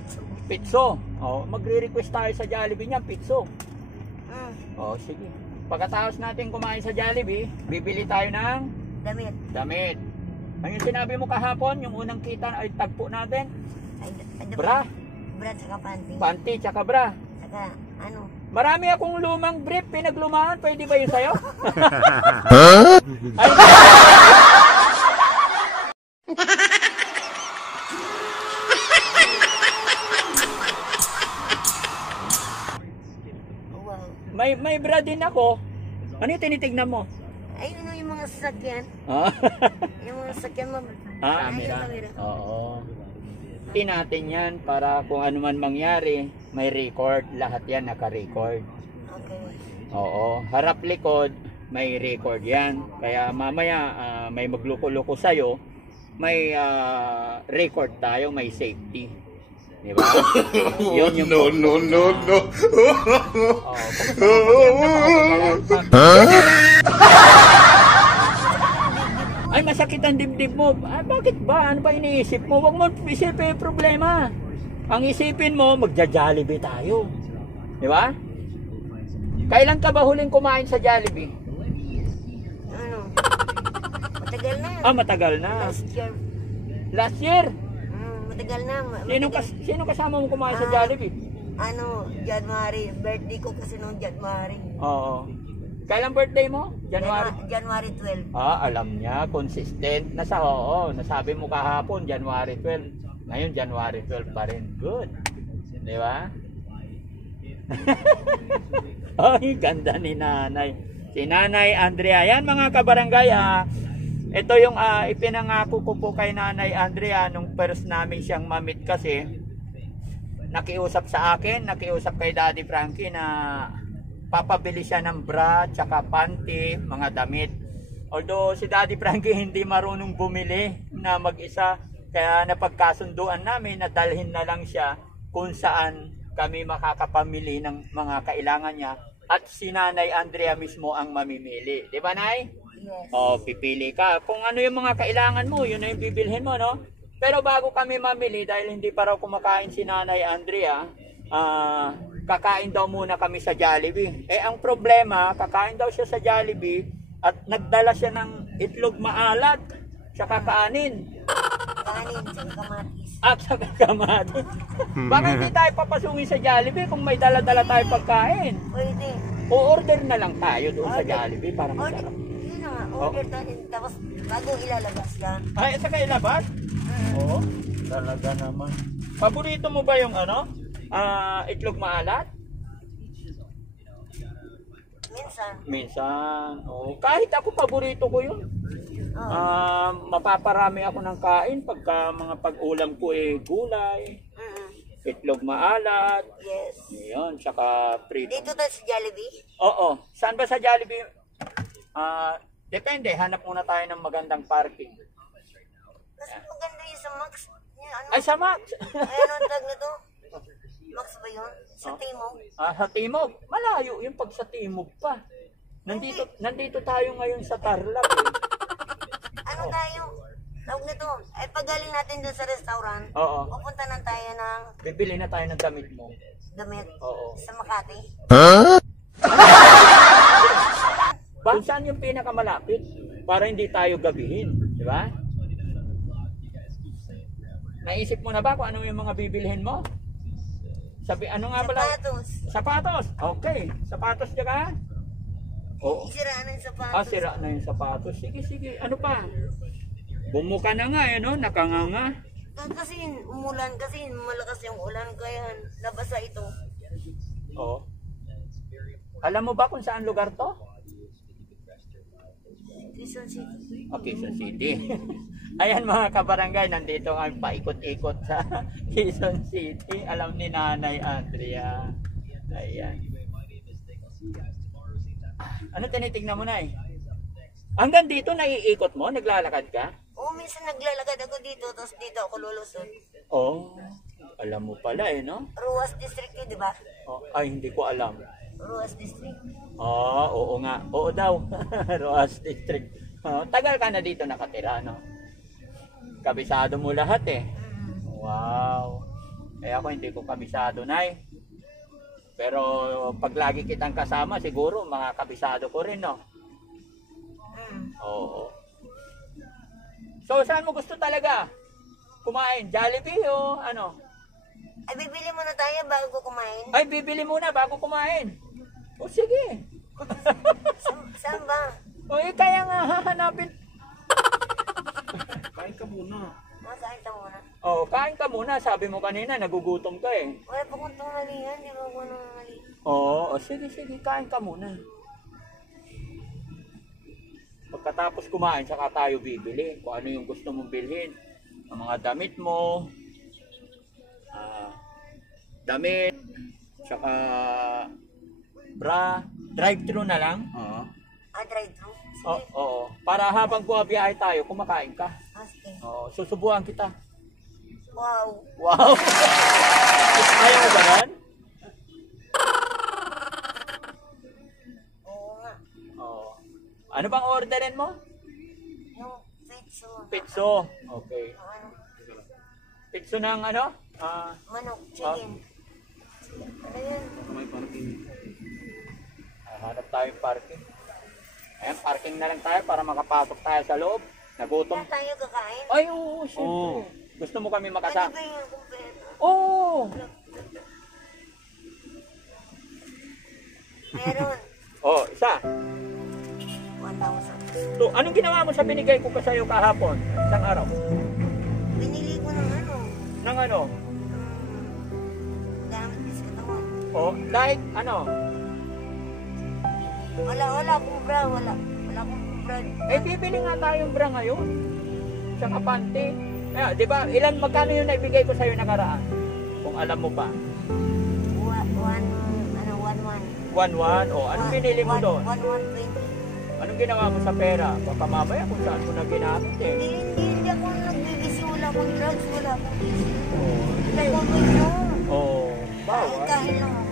Pizza. Pizza. Oh, magre-request tayo sa Jollibee niyan, pizza. Oh, sige. Pagkatapos natin kumain sa Jollibee, bibili tayo ng Damit. damit. Ano yung sinabi mo kahapon, yung unang kita ay tagpo natin? Bra. Bra tsaka panty. Panty tsaka bra. Tsaka ano? Marami akong lumang brief, pinaglumahan. Pwede ba yun sa'yo? Ay, Wow. may bra din ako. Ano yung tinitignan mo? Ay, ano yung mga sasakyan? Ah, Yung mga sasakyan mo. camera. Oo. Natin yan para kung ano man mangyari, may record. Lahat yan naka-record. Okay. Oo. Harap likod, may record yan. Kaya mamaya may magluko-luko sa'yo, may record tayo, may safety. Di ba? Yun yung no. Ay, masakit ang dibdib mo. Ay, bakit ba? Ano ba iniisip mo? Huwag mo isipin yung problema. Ang isipin mo, magja-Jollibee tayo. Di ba? Kailan ka ba huling kumain sa Jollibee? Ano? Matagal na. Matagal na. Last year. Last year? Matagal na. Sino kasama mo kumain sa Jollibee? Ano, January. Birthday ko kasi noong January. Oo. Kailan birthday mo? January? January 12. Alam niya, consistent. Nasabi mo kahapon, January 12. Ngayon, January 12 pa rin. Good. Di ba? Ay, ganda ni nanay. Si Nanay Andrea. Yan mga kabarangay, ito yung ipinangako ko po kay Nanay Andrea nung first namin siyang mamit kasi nakiusap sa akin, nakiusap kay Daddy Frankie na papabili siya ng bra, tsaka panty, mga damit. Although si Daddy Frankie hindi marunong bumili na mag-isa, kaya napagkasunduan namin na dalhin na lang siya kung saan kami makakapamili ng mga kailangan niya at si Nanay Andrea mismo ang mamimili. Di ba, Nay? Yes. Pipili ka. Kung ano yung mga kailangan mo, yun na yung bibilhin mo, no? Pero bago kami mamili, dahil hindi pa raw kumakain si Nanay Andrea, kakain daw muna kami sa Jollibee. Ang problema, kakain daw siya sa Jollibee at nagdala siya ng itlog maalat tsaka kanin. Kanin, tsaka kamatis. At saka kamatis. Baka hindi tayo papasungin sa Jollibee kung may dala-dala tayo pagkain. Pwede. O-order na lang tayo doon sa Jollibee para masarap. Yun na nga, order tayo. Tapos bago ilalabas yan. Ay, saka ilabas? Oo, talaga naman. Paborito mo ba yung itlog maalat? Minsan. Kahit ako paborito ko yun. Mapaparami ako ng kain pagka mga pag-ulam ko gulay, itlog maalat. Yes. Yun, saka prito. Dito tayo sa Jollibee? Oo. Saan ba sa Jollibee? Depende, hanap muna tayo ng magandang parking. Mas maganda yung sa Max. Ay, sa Max! Ano ang tag na to? Max ba yun? Sa Timog? Sa Timog. Malayo yung pag sa Timog pa. Nandito tayo ngayon sa Tarlac. Ano tayo? Tawag na to. Pag galing natin dun sa restaurant, pupunta na tayo ng Bibili na tayo ng damit mo. damit Oo. sa Makati. Saan yung pinakamalapit? Para hindi tayo gabihin. Di ba? Naisip mo na ba kung ano yung mga bibilhin mo? Ano nga pala? Sapatos. Sapatos. Okay. Sapatos ka? Oo. Sira na yung sapatos. Sira na yung sapatos. Sige. Ano pa? Bumuka na nga, nakanganga. Kasi umulan, kasi malakas yung ulan, kaya nabasa ito. Oo. Alam mo ba kung saan lugar to? Quezon City. Quezon City. Ayan mga kabarangay, nandito kami paikot-ikot sa Quezon City. Alam ni Nanay Andrea. Ayan. Ano tinitignan mo, Nay? Hanggang dito naiikot mo? Naglalakad ka? Oo, minsan naglalakad ako dito, tapos dito ako lulusot. Alam mo pala no? Ruas District yun, di ba? Ay, hindi ko alam. Ruas District. Oo nga. Oo daw. Ruas District. Tagal ka na dito nakatira, no? Kabisado mo lahat Wow. Eh ako hindi ko kabisado, Nay. Pero pag lagi kitang kasama, siguro mga kabisado ko rin, no? Oo. So, saan mo gusto talaga kumain? Jollibee o ano? Ay, bibili muna tayo bago kumain. Ay, bibili muna bago kumain. O sige. Saan ba? O kaya nga hahanapin. Kain ka muna. Kain ka muna. Oh, kain ka muna. Sabi mo kanina, nagugutom ka eh. Wala pa kong tunghalian, di ba ko nang mali? Oo, sige, kain ka muna. Pagkatapos kumain, saka tayo bibili kung ano yung gusto mong bilhin. Ang mga damit mo, damit, saka bra, drive-thru na lang. Oo. Drive-thru? Oo. Para habang bumabiyahe tayo, kumakain ka. Sige. Oo, susubuhan kita. Wow. Wow! Ayaw mo ba yan? Oo nga. Oo. Ano bang orderin mo? Yung pizza. Pizzo. Okay. Ano? Pizzo ng ano? Manok, chicken. Ano yan? May parking. Hanap tayong parking. Ayan, parking na lang tayo para makapasok tayo sa loob. Nagutom. Saan tayo kakain? Ay, oo, syempre. Oo. Gusto mo kami Ano makasama? ba yung kumpleto? Oo. Meron. Oh, isa. 1,000. So, anong ginawa mo sa binigay ko ka sa'yo kahapon? Isang araw? Binili ko ng ano? Nang ano? Gamit biscuit ako. Oh, dahil ano? Wala akong bra, wala akong bra. Eh, bibili nga tayong bra ngayon. Tsaka panty. Eh, di ba, magkano yung naibigay ko sa'yo nakaraan? Kung alam mo pa. 1-1. Oh, anong binili mo doon? 1,120. Anong ginawa mo sa pera? Baka mamaya kung saan mo na ginamit eh. Hindi ako nagbibisi, wala akong drugs, wala akong busy. Oh, Hindi ko gusto. oh, bawal. Kain lang ako.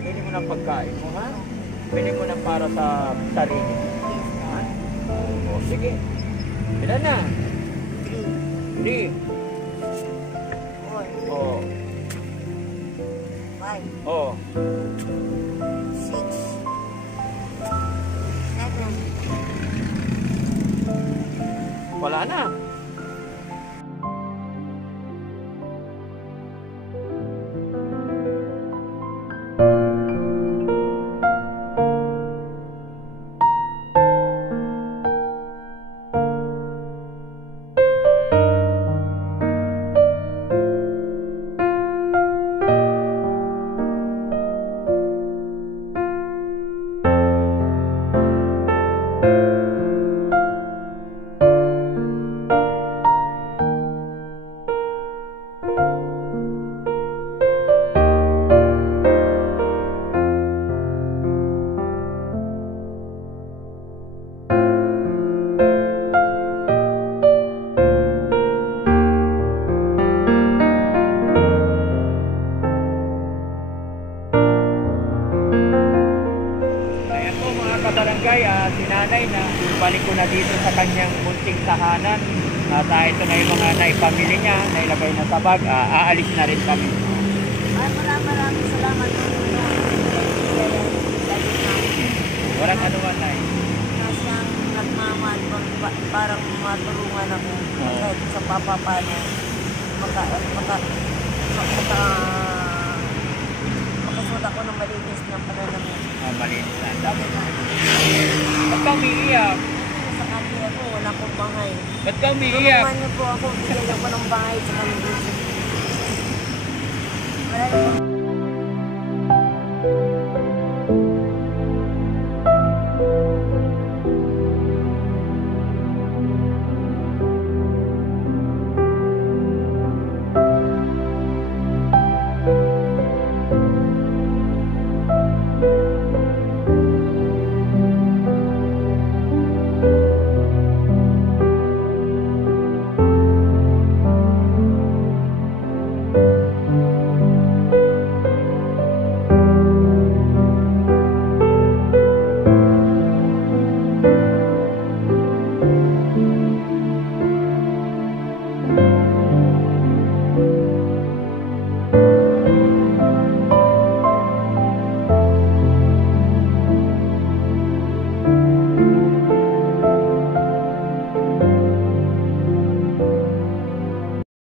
Bili mo ng pagkain mo, ha? Bili mo ng para sa sarili mo. Ha? Oh, sige. Ilan na? 3. 4, Oh, 5, oh. 6, 7, Wala na. Kabarangay, si nanay na balik ko na dito sa kanyang munting tahanan at ito na yung mga naipamili niya, nailagay na sa bag, aalis na rin kami. Maraming salamat. Walang anuman na eh. Nasyang nagmamahal parang matulungan ako kahit sa papapano makasuot ako ng malinis na pananamit. Malinis na. Ba't ka umiiyak? Sa kanila ko, wala akong bahay. Ba't ka umiiyak? Tulungan niyo po ako, bigyan ako ng bahay sa kanila. Wala na pong